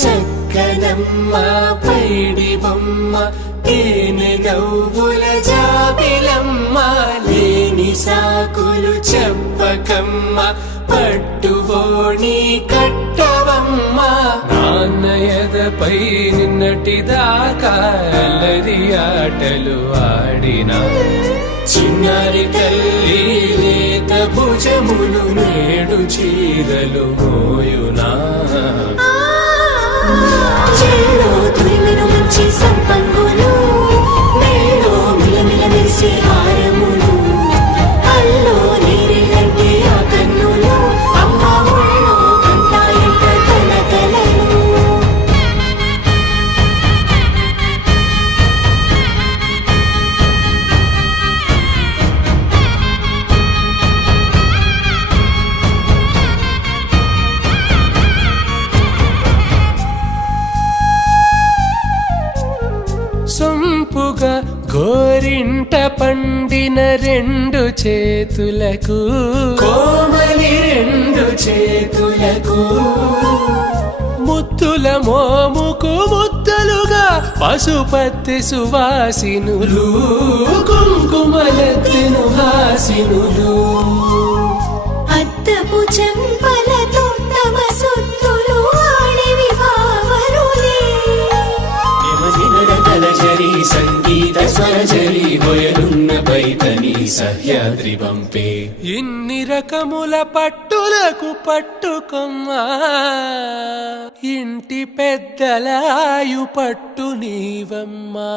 చక్కనమ్మ పైడి బొమ్మ తేనె నవ్వుల జాబిలమ్మ లేని సాకులు చెప్పకమ్మ పట్టువోణి కట్టవమ్మ నాన్నయదపై నిన్నటిదాకా అల్లరి ఆటలు ఆడినా చిన్నారి తల్లి లేత భుజములు నేడు చీరలు మోయునా చెల్లో తురిమిన మంచి సంపంగులు మెల్లో మిలమిల మెరిసే హారములు అల్లో నీరెళ్ళంటే ఆ కన్నులు అమ్మ ఒళ్ళో కంటాయంట తన కలలు సొంపుగా గోరింట పండిన రెండు చేతులకు కోమలి రెండు చేతులకు ముత్తుల మోముకు ముద్దలుగా పశుపతి సువాసినులు కుంకుమలెత్తిను హాసినులు అద్దపు చెంపలతో తమ సొత్తులు ఆడివి భావరులే జరి సంగీత స్వరజరి హొయలున్న పైతని సహ్యాద్రి పంపే ఇన్ని రకముల పట్టులకు పట్టుకొమ్మా ఇంటి పెద్దలాయు పట్టు నీవమ్మా.